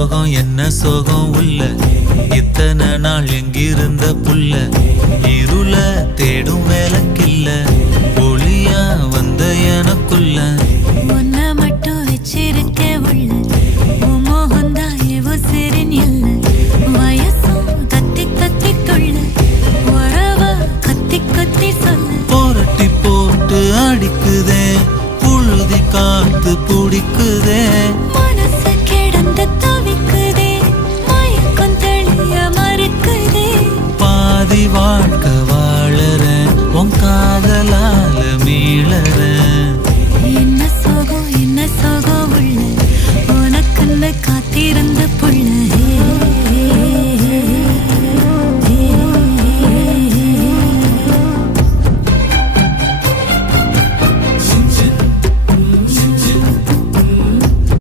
சோகம் என்ன சோகம் உள்ள இத்தனை நாள் எங்கிருந்த புல்ல இருள தேடும் வேலைக்கில்ல ஒளியா வந்த எனக்குள்ள ஒன்ன மட்டும் வச்சிருக்க உள்ள மோகந்தா எவோ சிறின் இல்ல வயசும் கத்தி கத்தி தொள்ள உறவ கத்தி கத்தி சொல்ல போரட்டி போட்டு அடிக்குதே புழுதி காத்து பிடிக்குதே